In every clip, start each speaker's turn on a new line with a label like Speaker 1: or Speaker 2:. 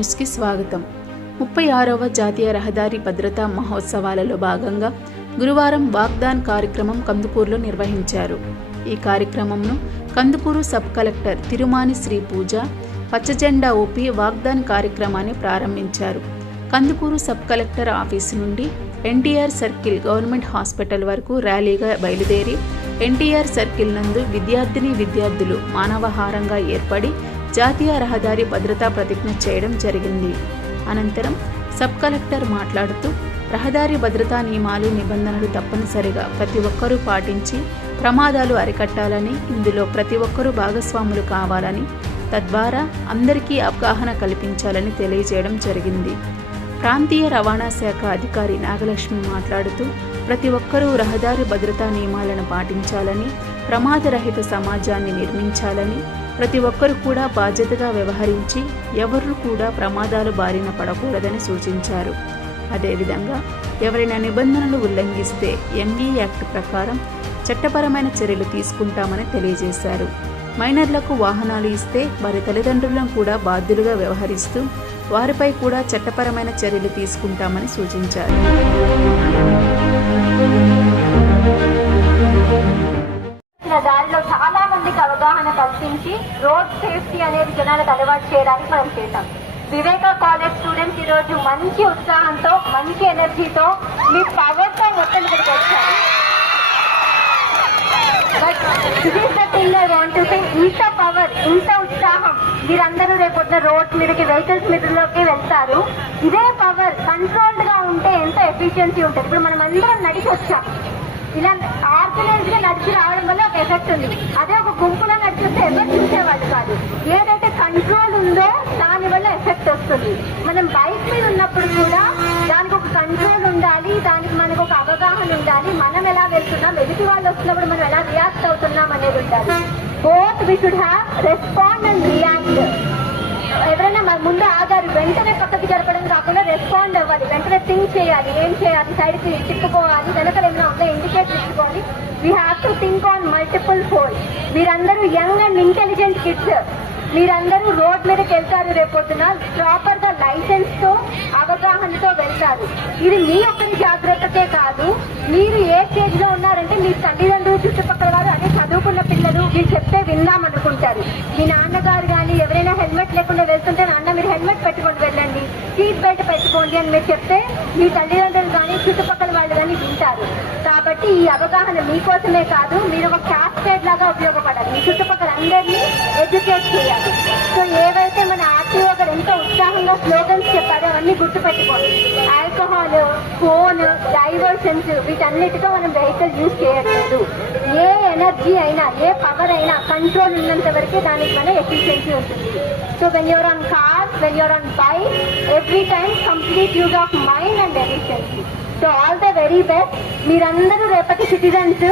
Speaker 1: న్యూస్కి స్వాగతం. ముప్పై ఆరవ జాతీయ రహదారి భద్రతా మహోత్సవాలలో భాగంగా గురువారం వాగ్దాన్ కార్యక్రమం కందుకూరులో నిర్వహించారు. ఈ కార్యక్రమంను కందుకూరు సబ్ కలెక్టర్ తిరుమాని శ్రీ పూజ పచ్చజెండా ఊపి వాగ్దాన్ కార్యక్రమాన్ని ప్రారంభించారు. కందుకూరు సబ్ కలెక్టర్ ఆఫీసు నుండి ఎన్టీఆర్ సర్కిల్ గవర్నమెంట్ హాస్పిటల్ వరకు ర్యాలీగా బయలుదేరి ఎన్టీఆర్ సర్కిల్ నందు విద్యార్థిని విద్యార్థులు మానవహారంగా ఏర్పడి జాతీయ రహదారి భద్రతా ప్రతిజ్ఞ చేయడం జరిగింది. అనంతరం సబ్ కలెక్టర్ మాట్లాడుతూ రహదారి భద్రతా నియమాలు నిబంధనలు తప్పనిసరిగా ప్రతి ఒక్కరూ పాటించి ప్రమాదాలు అరికట్టాలని ఇందులో ప్రతి ఒక్కరూ భాగస్వాములు కావాలని తద్వారా అందరికీ అవగాహన కల్పించాలని తెలియజేయడం జరిగింది. ప్రాంతీయ రవాణా శాఖ అధికారి నాగలక్ష్మి మాట్లాడుతూ ప్రతి ఒక్కరూ రహదారి భద్రతా నియమాలను పాటించాలని ప్రమాదరహిత సమాజాన్ని నిర్మించాలని ప్రతి ఒక్కరు కూడా బాధ్యతగా వ్యవహరించి ఎవరు కూడా ప్రమాదాలు బారిన పడకూడదని సూచించారు. అదేవిధంగా ఎవరైనా నిబంధనలు ఉల్లంఘిస్తే ఎంఈ యాక్ట్ ప్రకారం చట్టపరమైన చర్యలు తీసుకుంటామని తెలియజేశారు. మైనర్లకు వాహనాలు ఇస్తే వారి తల్లిదండ్రులను కూడా బాధ్యులుగా వ్యవహరిస్తూ వారిపై కూడా చట్టపరమైన చర్యలు తీసుకుంటామని సూచించారు.
Speaker 2: అవగాహన రోడ్ సేఫ్టీ అనేది జనాలకు అలవాటు చేయడానికి మనం చేశాం. వివేక కాలేజ్ స్టూడెంట్స్ ఈ రోజు మంచి ఉత్సాహంతో మంచి ఎనర్జీతో మీ పవర్తో మొత్తం ఇక్కడికి వచ్చారు. బట్ వాంట్ ఇంత పవర్ ఇంత ఉత్సాహం. మీరందరూ రేపొద్దున రోడ్ మీదకి వెహికల్స్ మీదలోకి వెళ్తారు. ఇదే పవర్ కంట్రోల్డ్గా ఉంటే ఎంత ఎఫిషియన్సీ ఉంటుంది. ఇప్పుడు మనం అందరం నడిచి వచ్చాం ఇలా ఆర్గనైజ్గా నడిచి రావడం వల్ల ఒక ఎఫెక్ట్ ఉంది. అదే ఒక గుంపులో నడిచి వస్తే ఎవరు చూసేవాళ్ళు కాదు ఏదైతే కంట్రోల్ ఉందో దాని వల్ల ఎఫెక్ట్ వస్తుంది మనం బైక్ మీద ఉన్నప్పుడు కూడా దానికి ఒక కంట్రోల్ ఉండాలి దానికి మనకు ఒక అవగాహన ఉండాలి. మనం ఎలా వెళ్తున్నాం ఎదుటి వాళ్ళు వస్తున్నప్పుడు మనం ఎలా రియాక్ట్ అవుతున్నాం అనేది ఉండాలి. Both we should have respond and react ఎవరైనా మన ముందు ఆగారు వెంటనే పక్కకి జరపడం కాకుండా రెస్పాండ్ అవ్వాలి. వెంటనే థింక్ చేయాలి ఏం చేయాలి సైడ్కి తిప్పుకోవాలి వెనకలు ఏమైనా ఉంటే ఇండికేట్ తీసుకోవాలి we have to think on multiple fold మీరందరూ యంగ్ అండ్ ఇంటెలిజెంట్ కిడ్స్ మీరందరూ రోడ్ మీదకి వెళ్తారు రేపొద్దున ప్రాపర్గా లైసెన్స్తో అవగాహనతో వెళ్తారు. ఇది మీ ఒక్కరి జాగ్రత్తకే కాదు. మీరు ఏ స్టేజ్లో ఉన్నారంటే మీ తల్లిదండ్రులు చుట్టుపక్కల వారు అదే చదువుకున్న పిల్లలు మీరు చెప్తే విందాం అనుకుంటారు మీ నాన్నగారు కానీ ఎవరైనా హెల్మెట్ లేకుండా వెళ్తుంటే నాన్న హెల్మెట్ పెట్టుకొని వెళ్ళండి సీట్ బెల్ట్ పెట్టుకోండి అని మీరు చెప్తే మీ తల్లిదండ్రులు కానీ చుట్టుపక్కల వాళ్ళు కానీ వింటారు. కాబట్టి ఈ అవగాహన మీకోసమే కాదు మీరు ఒక క్యాస్కేడ్ లాగా ఉపయోగపడాలి. మీ చుట్టుపక్కల అందరినీ ఎడ్యుకేట్ చేయాలి. సో ఏవైతే మన ఎంతో స్లోగన్స్ చెప్పారో అవన్నీ గుర్తుపెట్టుకోండి. ఆల్కహాల్ ఫోన్ డైవర్షన్స్ వీటన్నిటితో మనం వెహికల్ యూజ్ చేయట్లేదు. ఏ ఎనర్జీ అయినా ఏ పవర్ అయినా కంట్రోల్ ఉన్నంత వరకే దానికి మన ఎఫిషియన్సీ ఉంటుంది. So when you're on car when you're on bike every time complete use of mind and efficiency so all the very best మీరందరూ రేపటి సిటిజన్స్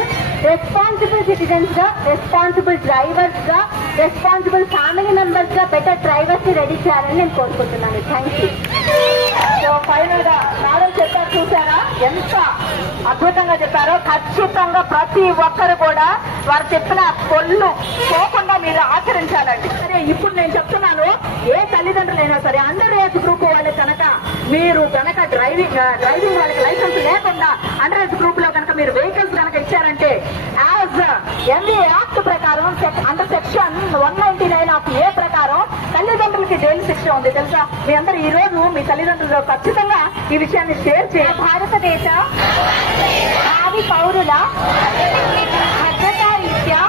Speaker 2: రెస్పాన్సిబుల్ సిటిజన్స్గా రెస్పాన్సిబుల్ డ్రైవర్స్గా రెస్పాన్సిబుల్ ఫ్యామిలీ మెంబర్స్గా బెటర్ డ్రైవర్స్ని రెడీ చేయాలని నేను కోరుకుంటున్నాను. థ్యాంక్ యూ
Speaker 3: సో ఫైనల్గా నాలో చెప్పారు చూసారా? ఎంత అద్భుతంగా చెప్పారో. ఖచ్చితంగా ప్రతి ఒక్కరు కూడా వారు చెప్పిన పొల్లు పోకుండా మీరు ఆచరించాలండి. సరే ఇప్పుడు నేను చెప్తున్నాను ఏ తల్లిదండ్రులైనా సరే అండర్ ఏజ్ గ్రూప్ వాళ్ళు కనుక మీరు కనుక డ్రైవింగ్ డ్రైవింగ్ వాళ్ళకి లైసెన్స్ లేకుండా అండర్ ఏజ్ గ్రూప్లో కనుక మీరు వెహికల్స్ కనుక ఇచ్చారంటే యాజ్ ఎంఏ యాక్ట్ ప్రకారం under section one ninety nine of A ప్రకారం తల్లిదండ్రులకి జైలు శిక్ష ఉంది. తెలుసా? మీ అందరూ ఈ రోజు మీ తల్లిదండ్రులతో ఖచ్చితంగా ఈ విషయాన్ని షేర్ చేయాలి
Speaker 2: భారతదేశ భావి పౌరుల భద్రతా రీత్యా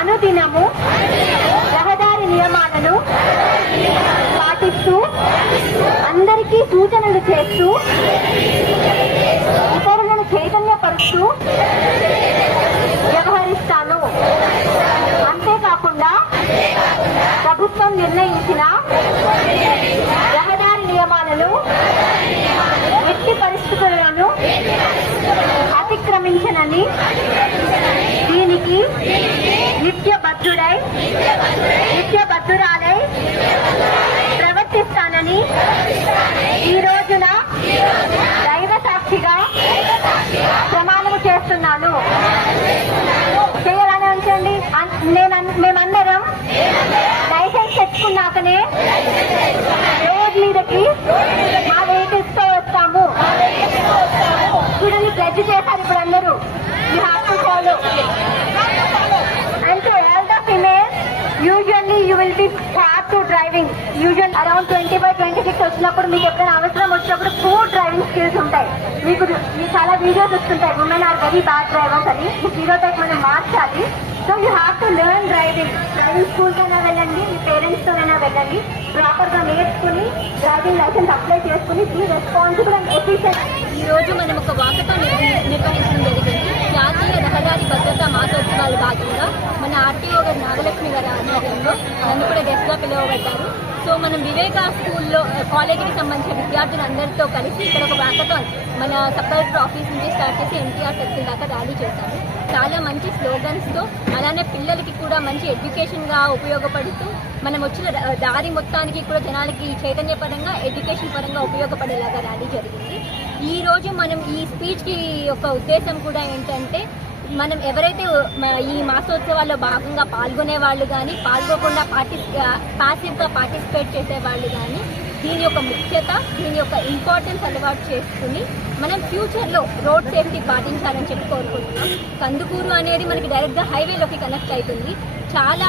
Speaker 2: అనుదినము రహదారి నియమాలను పాటిస్తూ అందరికీ సూచనలు చేస్తూ ఇతరులను చైతన్యపరుస్తూ వ్యవహరిస్తాను. అంతేకాకుండా ప్రభుత్వం నిర్ణయించిన రహదారి నియమాలను వ్యక్తి పరిస్థితులను అతిక్రమించనని దీనికి నిత్య భద్రుడై నిత్య భద్రురాలే ప్రవర్తిస్తానని ఈ రోజున దైవ సాక్షిగా ప్రమాణము చేస్తున్నాను చేయాలని ఉంచండి అన్- నేను అన్- మేమందరం లైసెన్స్
Speaker 4: చేసుకున్నాకనే రోడ్ మీదకి మా వెహికల్స్తో వస్తాము చూడండి ప్లెడ్జ్ చేశారు ఇప్పుడు అందరూ you have to follow and to all the females usually you will be have to driving usual around twenty by twenty six వచ్చినప్పుడు మీకు ఎప్పుడైనా అవసరం వచ్చినప్పుడు ఫోర్ డ్రైవింగ్ స్కిల్స్ ఉంటాయి. మీకు మీకు చాలా వీడియోస్ వస్తుంటాయి. Women are very bad drivers అని. మీ జీరో టైప్ మనం మార్చాలి. So you have to learn driving driving school వెళ్ళండి మీ పేరెంట్స్తోనైనా వెళ్ళండి. ప్రాపర్గా నేర్చుకుని డ్రైవింగ్ లైసెన్స్ అప్లై చేసుకుని బీ రెస్పాన్సిబుల్ అండ్ ఎఫిషియెంట్
Speaker 2: ఈ రోజు మనం ఒక వాకథాన్ నిర్వహించడం జరిగింది. జాతీయ రహదారి భద్రతా మాసోత్సవాల భాగంగా మన ఆర్టీఓ గారు నాగలక్ష్మి గారి ఆధ్వర్యంలో నన్ను కూడా గెస్ట్గా పిలువబడ్డారు. సో మనం వివేకా స్కూల్లో కాలేజీకి సంబంధించిన విద్యార్థులందరితో కలిసి ఇక్కడ ఒక వ్యాకథాన్ మన సబ్ కలెక్టర్ ఆఫీస్ నుంచి స్టార్ట్ చేసి ఎన్టీఆర్ సర్కిల్ దాకా ర్యాలీ చేశాము. చాలా మంచి స్లోగన్స్తో అలానే పిల్లలకి కూడా మంచి ఎడ్యుకేషన్గా ఉపయోగపడుతూ మనం వచ్చిన దారి మొత్తానికి కూడా జనాలకి చైతన్య పరంగా ఎడ్యుకేషన్ పరంగా ఉపయోగపడేలాగా ర్యాలీ జరిగింది. ఈ రోజు మనం ఈ స్పీచ్కి యొక్క ఉద్దేశం కూడా ఏంటంటే మనం ఎవరైతే ఈ మాసోత్సవాల్లో భాగంగా పాల్గొనే వాళ్ళు కానీ పాల్గొకుండా పార్టిస్ పాసివ్గా పార్టిసిపేట్ చేసే వాళ్ళు కానీ దీని యొక్క ముఖ్యత దీని యొక్క ఇంపార్టెన్స్ అలవాటు చేసుకుని మనం ఫ్యూచర్లో రోడ్ సేఫ్టీ పాటించాలని చెప్పి కోరుకుంటున్నాం. కందుకూరు అనేది మనకి డైరెక్ట్గా హైవేలోకి కనెక్ట్ అవుతుంది. చాలా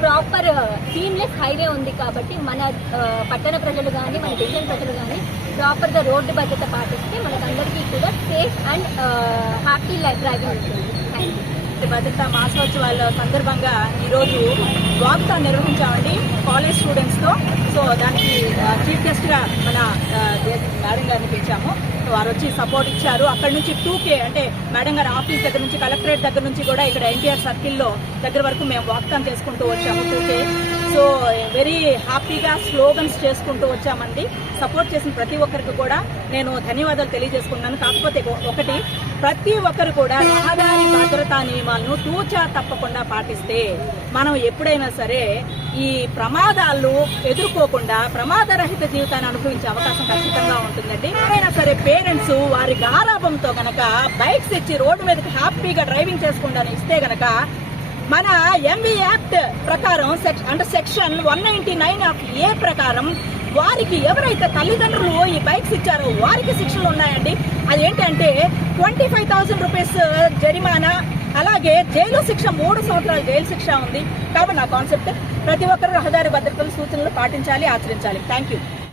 Speaker 2: ప్రాపర్ సీమ్లెస్ హైవే ఉంది కాబట్టి మన పట్టణ ప్రజలు కానీ మన డివిజన్ ప్రజలు కానీ ప్రాపర్గా రోడ్డు భద్రత పాటిస్తే మనకందరికీ కూడా safe and happy life driving ఉంటుంది. థ్యాంక్ యూ
Speaker 3: భద్రతా మాసోత్సవాల సందర్భంగా ఈరోజు వాక్తా నిర్వహించామండి కాలేజ్ స్టూడెంట్స్తో. సో దానికి చీఫ్ గెస్ట్గా మన మేడం గారిని పిలిచాము. వారు వచ్చి సపోర్ట్ ఇచ్చారు. అక్కడ నుంచి టూ కే అంటే మేడం గారి ఆఫీస్ దగ్గర నుంచి కలెక్టరేట్ దగ్గర నుంచి కూడా ఇక్కడ ఎన్టీఆర్ సర్కిల్లో దగ్గర వరకు మేము వాక్థాన్ చేసుకుంటూ వచ్చాము టూ కే సో వెరీ హ్యాపీగా స్లోగన్స్ చేసుకుంటూ వచ్చామండి. సపోర్ట్ చేసిన ప్రతి ఒక్కరికి కూడా నేను ధన్యవాదాలు తెలియజేసుకున్నాను కాకపోతే ఒకటి ప్రతి ఒక్కరు కూడా రహదారి భద్రతా నియమాలను తూచా తప్పకుండా పాటిస్తే మనం ఎప్పుడైనా సరే ఈ ప్రమాదాలు ఎదుర్కోకుండా ప్రమాదరహిత జీవితాన్ని అనుభవించే అవకాశం ఖచ్చితంగా ఉంటుందండి. ఎవరైనా సరే పేరెంట్స్ వారి గారాభంతో గనక బైక్స్ ఇచ్చి రోడ్డు మీదకి హ్యాపీగా డ్రైవింగ్ చేసుకుండా ఇస్తే గనక మన ఎంవి యాక్ట్ ప్రకారం అంటే section one ninety nine of A ప్రకారం వారికి ఎవరైతే తల్లిదండ్రులు ఈ బైక్స్ ఇచ్చారో వారికి శిక్షలు ఉన్నాయండి. అదేంటంటే ట్వంటీ ఫైవ్ థౌసండ్ రూపీస్ జరిమానా అలాగే జైలు శిక్ష మూడు సంవత్సరాల జైలు శిక్ష ఉంది. కాబట్టి నా కాన్సెప్ట్ ప్రతి ఒక్కరు రహదారి భద్రతల సూచనలు పాటించాలి ఆచరించాలి. Thank you